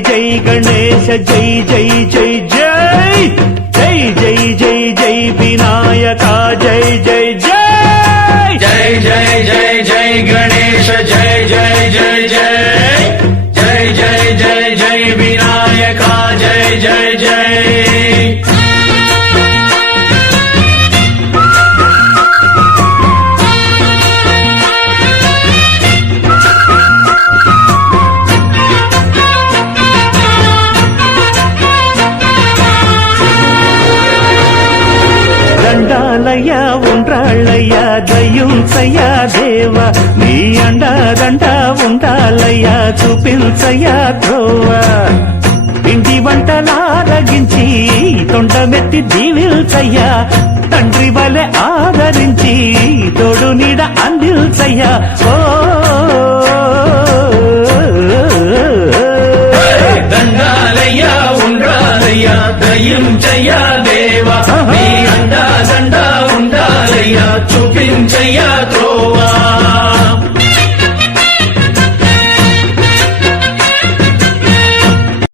జై గణేశ జై జై జై జై జై జై జై జై వినాయక జై జై జై జై జై జై జై గణేశ జై జై జై జై జై జై జై జై వినాయక జై జై జై దండాలయ్యా ఉండ్రాళ్ళయ్యా దయ్యుంచయ్యా దేవ నీ అండదండ ఉండాలయ్యా చూపించయ్యా ధ్రువ ఇంటి వంటలారగించి తొండమెత్తి దీవిల్చయ్యా తండ్రి వలె ఆదరించి తోడు నీడ అందిల్చయ్యా ఓ దండాలయ్యా ఉండ్రాలయ్యా దయ్యుంచయ్యా దేవ నీ అండా దండా ఉండాలయ్యా చూపించయ్యా